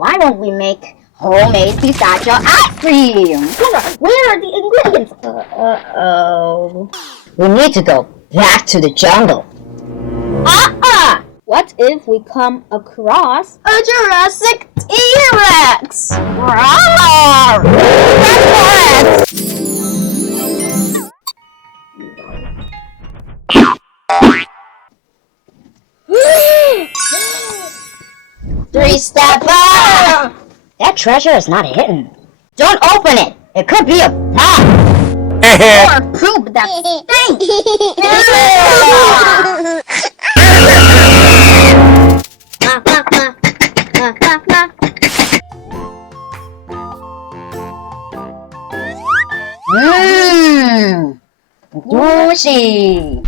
why won't we make homemade pistachio ice cream? Where are the ingredients? We need to go back to the jungle. What if we come across A Jurassic T-Rex! Roar! Three-step up! That treasure is not hidden. Don't open it. It could be a bomb. Or poop that stinks! Mmm, Dushi.